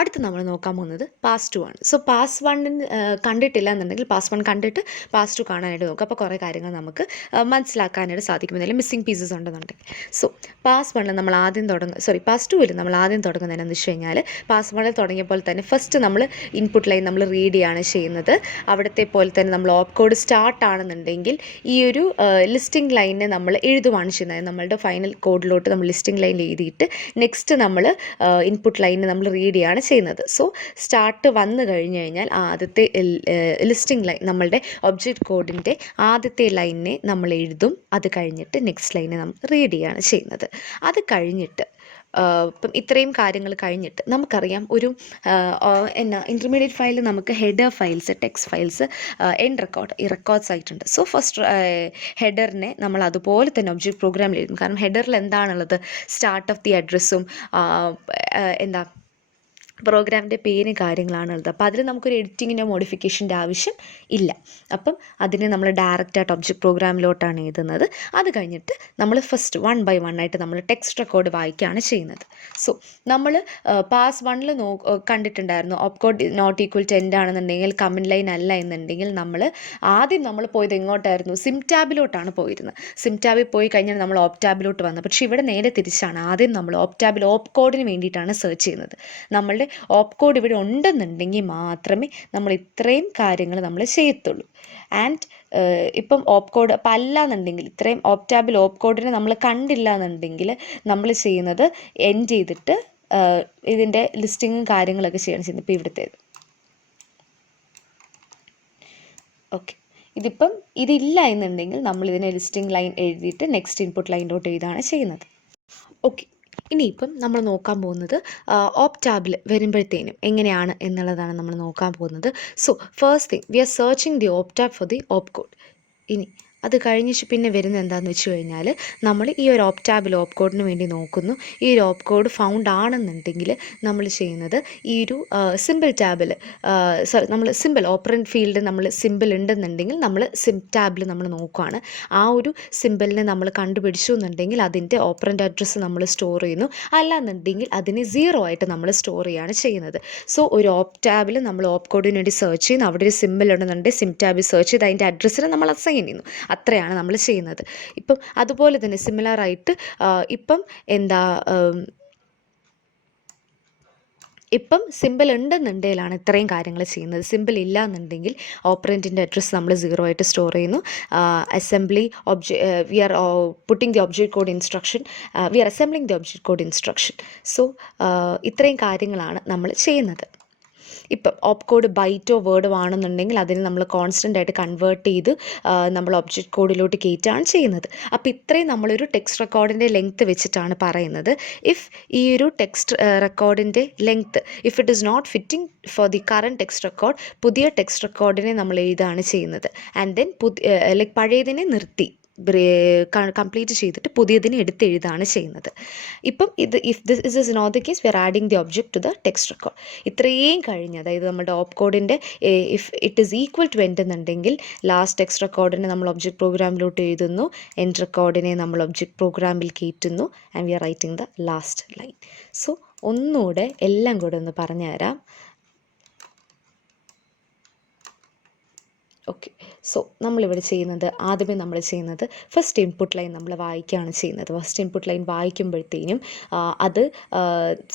അടുത്ത് നമ്മൾ നോക്കാൻ പോകുന്നത് പാസ് 2 ആണ്. സോ പാസ് 1 കണ്ടിട്ടില്ല എന്നുണ്ടെങ്കിൽ പാസ് 1 കണ്ടിട്ട് പാസ് 2 കാണാനായിട്ട് നോക്കുക. അപ്പോൾ കുറേ കാര്യങ്ങൾ നമുക്ക് മനസ്സിലാക്കാനായിട്ട് സാധിക്കും, എന്തെങ്കിലും മിസ്സിംഗ് പീസസ് ഉണ്ടെന്നുണ്ടെങ്കിൽ. സോ പാസ് 1 നമ്മൾ ആദ്യം പാസ് 2 നമ്മൾ ആദ്യം തുടങ്ങുന്നതെന്ന് വെച്ച് കഴിഞ്ഞാൽ, പാസ് 1 തുടങ്ങിയപ്പോൾ തന്നെ ഫസ്റ്റ് നമ്മൾ ഇൻപുട്ട് ലൈൻ നമ്മൾ റീഡ് ചെയ്യാണ് ചെയ്യുന്നത്. അവിടുത്തെ പോലെ തന്നെ നമ്മൾ ഓപ്പ് കോഡ് സ്റ്റാർട്ട് ആണെന്നുണ്ടെങ്കിൽ ഈ ഒരു ലിസ്റ്റിംഗ് ലൈനെ നമ്മൾ എഴുതുവാണ് ചെയ്യുന്നത്. നമ്മളുടെ ഫൈനൽ കോഡിലോട്ട് നമ്മൾ ലിസ്റ്റിംഗ് ലൈൻ എഴുതിയിട്ട് നെക്സ്റ്റ് നമ്മൾ ഇൻപുട്ട് ലൈനിന് നമ്മൾ റീഡ് ചെയ്യാണ് ചെയ്യുന്നത്. സോ സ്റ്റാർട്ട് വന്നു കഴിഞ്ഞ് കഴിഞ്ഞാൽ ആദ്യത്തെ ലിസ്റ്റിംഗ് ലൈൻ, നമ്മളുടെ ഒബ്ജക്റ്റ് കോഡിൻ്റെ ആദ്യത്തെ ലൈനിനെ നമ്മൾ എഴുതും. അത് കഴിഞ്ഞിട്ട് നെക്സ്റ്റ് ലൈനെ നമ്മൾ റീഡ് ചെയ്യാണ് ചെയ്യുന്നത്. അത് കഴിഞ്ഞിട്ട് ഇപ്പം ഇത്രയും കാര്യങ്ങൾ കഴിഞ്ഞിട്ട് നമുക്കറിയാം ഒരു ഇൻ്റർമീഡിയറ്റ് ഫയലിൽ നമുക്ക് header files, text files, end record, ഈ റെക്കോർഡ്സ് ആയിട്ടുണ്ട്. സോ ഫസ്റ്റ് ഹെഡറിനെ നമ്മൾ അതുപോലെ തന്നെ ഒബ്ജക്റ്റ് പ്രോഗ്രാമിൽ എഴുതും. കാരണം ഹെഡറിൽ എന്താണുള്ളത്, സ്റ്റാർട്ട് ഓഫ് ദി അഡ്രസ്സും പ്രോഗ്രാമിൻ്റെ പേരും കാര്യങ്ങളാണുള്ളത്. അപ്പോൾ അതിൽ നമുക്കൊരു എഡിറ്റിങ്ങിനോ മോഡിഫിക്കേഷൻ്റെ ആവശ്യം ഇല്ല. അപ്പം അതിനെ നമ്മൾ ഡയറക്റ്റായിട്ട് ഒബ്ജക്റ്റ് പ്രോഗ്രാമിലോട്ടാണ് എഴുതുന്നത്. അത് കഴിഞ്ഞിട്ട് നമ്മൾ ഫസ്റ്റ് 1 by 1 ആയിട്ട് നമ്മൾ ടെക്സ്റ്റ് റെക്കോർഡ് വായിക്കുകയാണ് ചെയ്യുന്നത്. സോ നമ്മൾ പാസ് 1 കണ്ടിട്ടുണ്ടായിരുന്നു, op code not equal to end ആണെന്നുണ്ടെങ്കിൽ, കമൻറ്റ് ലൈൻ അല്ല എന്നുണ്ടെങ്കിൽ ആദ്യം നമ്മൾ പോയത് എങ്ങോട്ടായിരുന്നു, സിം ടാബിലോട്ടാണ് പോയിരുന്നത്. സിം ടാബിൽ പോയി കഴിഞ്ഞാൽ നമ്മൾ ഓപ്പ് ടാബിലോട്ട് വന്നത്. പക്ഷേ ഇവിടെ നേരെ തിരിച്ചാണ്. ആദ്യം നമ്മൾ ഓപ്പ് ടാബിൽ ഓപ്പ് കോഡിന് വേണ്ടിയിട്ടാണ് സെർച്ച് ചെയ്യുന്നത്. നമ്മളുടെ ഓപ്പ് കോഡ് ഇവിടെ ഉണ്ടെന്നുണ്ടെങ്കിൽ മാത്രമേ നമ്മൾ ഇത്രയും കാര്യങ്ങൾ നമ്മൾ ചെയ്യത്തുള്ളൂ. ആൻഡ് ഇപ്പം ഓപ്പ് കോഡ് അപ്പം അല്ല എന്നുണ്ടെങ്കിൽ, ഇത്രയും ഓപ്പ് ടാബിൽ ഓപ്പ് കോഡിനെ നമ്മൾ കണ്ടില്ല എന്നുണ്ടെങ്കിൽ നമ്മൾ ചെയ്യുന്നത് എൻഡ് ചെയ്തിട്ട് ഇതിൻ്റെ ലിസ്റ്റിങ്ങും കാര്യങ്ങളൊക്കെ ചെയ്യണം ചെയ്യുന്നത്. ഇപ്പോൾ ഇവിടുത്തേത് ഓക്കെ. ഇതിപ്പം ഇതില്ല എന്നുണ്ടെങ്കിൽ നമ്മൾ ഇതിനെ ലിസ്റ്റിംഗ് ലൈൻ എഴുതിയിട്ട് നെക്സ്റ്റ് ഇൻപുട്ട് ലൈനിലോട്ട് എഴുതാണ് ചെയ്യുന്നത്. ഓക്കെ, ഇനിയിപ്പം നമ്മൾ നോക്കാൻ പോകുന്നത് ഓപ്പ് ടാബിൽ വരുമ്പോഴത്തേനും എങ്ങനെയാണ് എന്നുള്ളതാണ് നമ്മൾ നോക്കാൻ പോകുന്നത്. So first thing, we are searching the op tab for the op code. ഇനി അത് കഴിഞ്ഞിട്ട് പിന്നെ വരുന്നത് എന്താണെന്ന് വെച്ച് കഴിഞ്ഞാൽ, നമ്മൾ ഈ ഒരു ഓപ്പ് ടാബിൽ ഓപ്പ് കോഡിന് വേണ്ടി നോക്കുന്നു. ഈ ഒരു ഓപ്പ് കോഡ് ഫൗണ്ട് ആണെന്നുണ്ടെങ്കിൽ നമ്മൾ ചെയ്യുന്നത് ഈ ഒരു സിമ്പിൾ ടാബിൽ, നമ്മൾ സിമ്പിൾ ഓപ്പറൻറ്റ് ഫീൽഡ് നമ്മൾ സിമ്പിൾ ഉണ്ടെന്നുണ്ടെങ്കിൽ നമ്മൾ സിം ടാബിൽ നമ്മൾ നോക്കുകയാണ്. ആ ഒരു സിമ്പിളിനെ നമ്മൾ കണ്ടുപിടിച്ചു എന്നുണ്ടെങ്കിൽ അതിൻ്റെ ഓപ്പറൻറ്റ് അഡ്രസ്സ് നമ്മൾ സ്റ്റോർ ചെയ്യുന്നു. അല്ലാന്നുണ്ടെങ്കിൽ അതിനെ 0 ആയിട്ട് നമ്മൾ സ്റ്റോർ ചെയ്യുകയാണ് ചെയ്യുന്നത്. സോ ഒരു ഓപ്പ് ടാബിൽ നമ്മൾ ഓപ്പ് കോഡിന് വേണ്ടി സെർച്ച് ചെയ്യുന്നു. അവിടെ ഒരു സിമ്പിൾ ഉണ്ടെന്നുണ്ടെങ്കിൽ സിം ടാബിൽ സെർച്ച് ചെയ്ത് അതിൻ്റെ അഡ്രസ്സിന് നമ്മൾ അസൈൻ ചെയ്യുന്നു. അത്രയാണ് നമ്മൾ ചെയ്യുന്നത്. ഇപ്പം അതുപോലെ തന്നെ സിമിലറായിട്ട് ഇപ്പം സിമ്പിൾ ഉണ്ടെന്നുണ്ടെങ്കിലാണ് ഇത്രയും കാര്യങ്ങൾ ചെയ്യുന്നത്. സിമ്പിൾ ഇല്ല എന്നുണ്ടെങ്കിൽ ഓപ്പറൻറ്റിൻ്റെ അഡ്രസ്സ് നമ്മൾ 0 ആയിട്ട് സ്റ്റോർ ചെയ്യുന്നു. Assembly we are putting the object code instruction, we are assembling the object code instruction. So ഇത്രയും കാര്യങ്ങളാണ് നമ്മൾ ചെയ്യുന്നത്. ഇപ്പം ഓപ്പ് കോഡ് ബൈറ്റോ വേർഡോ ആണെന്നുണ്ടെങ്കിൽ അതിനെ നമ്മൾ കോൺസ്റ്റൻ്റ് ആയിട്ട് കൺവേർട്ട് ചെയ്ത് നമ്മൾ ഒബ്ജക്റ്റ് കോഡിലോട്ട് കയറ്റുകയാണ് ചെയ്യുന്നത്. അപ്പോൾ ഇത്രയും നമ്മളൊരു ടെക്സ്റ്റ് റെക്കോർഡിൻ്റെ ലെങ്ത്ത് വെച്ചിട്ടാണ് പറയുന്നത്. ഇഫ് ഈ ഒരു ടെക്സ്റ്റ് റെക്കോർഡിൻ്റെ length if it is not fitting for the current text record, പുതിയ ടെക്സ്റ്റ് റെക്കോർഡിനെ നമ്മൾ എഴുതാണ് ചെയ്യുന്നത്. ആൻഡ് ദെൻ പഴയതിനെ നിർത്തി കംപ്ലീറ്റ് ചെയ്തിട്ട് പുതിയതിനെ എഴുതാണ് ചെയ്യുന്നത്. ഇപ്പം if this is not the case, we are adding the object to the text record. ഇത്രയും കഴിഞ്ഞ്, അതായത് നമ്മുടെ ഓപ്പ് കോഡിൻ്റെ if it is equal to end എന്നുണ്ടെങ്കിൽ ലാസ്റ്റ് ടെക്സ്റ്റ് റെക്കോർഡിനെ നമ്മൾ ഒബ്ജക്റ്റ് പ്രോഗ്രാമിലോട്ട് എഴുതുന്നു, എൻഡ് റെക്കോർഡിനെ നമ്മൾ ഒബ്ജക്റ്റ് പ്രോഗ്രാമിൽ കയറ്റുന്നു, and we are writing the last line. So ഒന്നുകൂടെ എല്ലാം കൂടെ ഒന്ന് പറഞ്ഞു തരാം. ഓക്കെ, സോ നമ്മളിവിടെ ചെയ്യുന്നത്, ആദ്യമേ നമ്മൾ ചെയ്യുന്നത് ഫസ്റ്റ് ഇൻപുട്ട് ലൈൻ നമ്മൾ വായിക്കുകയാണ് ചെയ്യുന്നത്. ഫസ്റ്റ് ഇൻപുട്ട് ലൈൻ വായിക്കുമ്പോഴത്തേനും അത്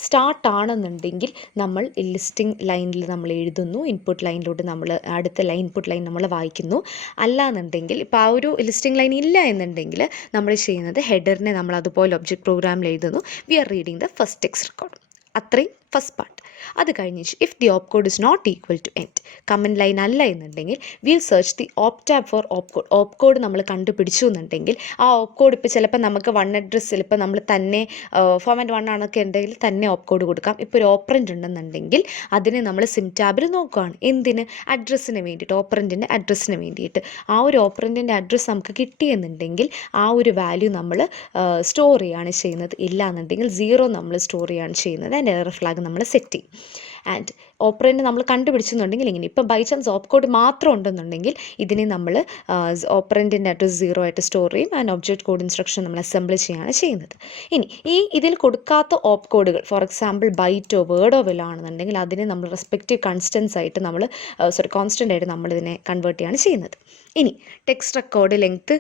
സ്റ്റാർട്ടാണെന്നുണ്ടെങ്കിൽ നമ്മൾ ലിസ്റ്റിംഗ് ലൈനിൽ നമ്മൾ എഴുതുന്നു. ഇൻപുട്ട് ലൈനിലോട്ട് നമ്മൾ അടുത്ത ഇൻപുട്ട് ലൈൻ നമ്മൾ വായിക്കുന്നു. അല്ലാന്നുണ്ടെങ്കിൽ ഇപ്പോൾ ആ ഒരു ലിസ്റ്റിംഗ് ലൈൻ ഇല്ല എന്നുണ്ടെങ്കിൽ നമ്മൾ ചെയ്യുന്നത് ഹെഡറിനെ നമ്മൾ അതുപോലെ ഒബ്ജക്റ്റ് പ്രോഗ്രാമിൽ എഴുതുന്നു. We are reading the first text record. അത്രയും ഫസ്റ്റ് പാർട്ട്. അത് കഴിഞ്ഞ് if the op code is not equal to end, comment line അല്ല എന്നുണ്ടെങ്കിൽ will search the op tab for op code. Op code നമ്മൾ കണ്ടുപിടിച്ചു എന്നുണ്ടെങ്കിൽ ആ ഓപ്പ് കോഡ് ഇപ്പോൾ ചിലപ്പോൾ നമുക്ക് 1 അഡ്രസ്സ്, ചിലപ്പോൾ നമ്മൾ തന്നെ ഫോർമാറ്റ് 1 ആണൊക്കെ ഉണ്ടെങ്കിൽ തന്നെ ഓപ്പ് കോഡ് കൊടുക്കാം. ഇപ്പോൾ ഒരു ഓപ്പറൻറ്റ് ഉണ്ടെന്നുണ്ടെങ്കിൽ അതിനെ നമ്മൾ സിം ടാബിൽ നോക്കുകയാണ്. എന്തിന്? അഡ്രസ്സിന് വേണ്ടിയിട്ട്, ഓപ്പറൻറ്റിൻ്റെ അഡ്രസ്സിന് വേണ്ടിയിട്ട്. ആ ഒരു ഓപ്പറൻറ്റിൻ്റെ അഡ്രസ്സ് നമുക്ക് കിട്ടിയെന്നുണ്ടെങ്കിൽ ആ ഒരു വാല്യൂ നമ്മൾ സ്റ്റോർ ചെയ്യുകയാണ് ചെയ്യുന്നത്. ഇല്ല എന്നുണ്ടെങ്കിൽ 0 നമ്മൾ സ്റ്റോർ ചെയ്യുകയാണ് ചെയ്യുന്നത്. അതിൻ്റെ എറർ ഫ്ലാഗ് നമ്മൾ സെറ്റ് ചെയ്യും. ചെയ്യും. ആൻഡ് ഓപ്പറേൻഡ് നമ്മൾ കണ്ടുപിടിച്ചെന്നുണ്ടെങ്കിൽ ഇങ്ങനെ ഇപ്പം ബൈ ചാൻസ് ഓപ്പ് കോഡ് മാത്രം ഉണ്ടെന്നുണ്ടെങ്കിൽ ഇതിനെ നമ്മൾ ഓപ്പറൻറ്റിൻ്റെ അഡ്രസ് 0 ആയിട്ട് സ്റ്റോർ ചെയ്യും. ആൻഡ് ഒബ്ജക്റ്റ് കോഡ് ഇൻസ്ട്രക്ഷൻ നമ്മൾ അസംബിൾ ചെയ്യുകയാണ് ചെയ്യുന്നത്. ഇനി ഇതിൽ കൊടുക്കാത്ത ഓപ്പ് കോഡുകൾ, ഫോർ എക്സാമ്പിൾ ബൈറ്റോ വേർഡോ വല്ലതും ആണെന്നുണ്ടെങ്കിൽ അതിനെ നമ്മൾ റെസ്പെക്റ്റീവ് കൺസ്റ്റൻസ് ആയിട്ട് നമ്മൾ കോൺസ്റ്റൻ്റ് ആയിട്ട് നമ്മളിതിനെ കൺവേർട്ട് ചെയ്യുകയാണ് ചെയ്യുന്നത്. ഇനി text record length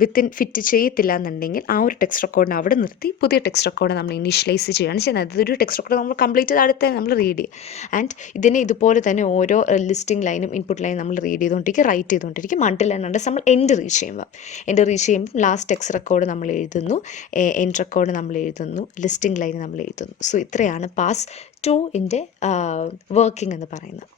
within fit ചെയ്യത്തില്ല എന്നുണ്ടെങ്കിൽ ആ ഒരു ടെക്സ്റ്റ് റെക്കോർഡിനെ അവിടെ നിർത്തി പുതിയ ടെക്സ്റ്റ് റെക്കോർഡ് നമ്മൾ ഇനീഷ്യലൈസ് ചെയ്യുകയാണ് ചെയ്യുന്നത്. അതൊരു ടെക്സ്റ്റ് റെക്കോർഡ് നമ്മൾ കംപ്ലീറ്റ് ചെയ്ത് അടുത്ത നമ്മൾ റീഡ് ചെയ്യും. ആൻഡ് ഇതിനെ ഇതുപോലെ തന്നെ ഓരോ ലിസ്റ്റിംഗ് ലൈനും ഇൻപുട്ട് ലൈനും നമ്മൾ റീഡ് ചെയ്തുകൊണ്ടിരിക്കും, റൈറ്റ് ചെയ്തുകൊണ്ടിരിക്കും. അണ്ടിൽ ആൻഡ് നമ്മൾ എൻഡ് റീച്ച് ചെയ്യുമ്പോൾ ലാസ്റ്റ് ടെക്സ്റ്റ് റെക്കോർഡ് നമ്മൾ എഴുതുന്നു, എൻഡ് റെക്കോർഡ് നമ്മൾ എഴുതുന്നു, ലിസ്റ്റിംഗ് ലൈൻ നമ്മൾ എഴുതുന്നു. സോ ഇത്രയാണ് പാസ് 2 വർക്കിംഗ് എന്ന് പറയുന്നത്.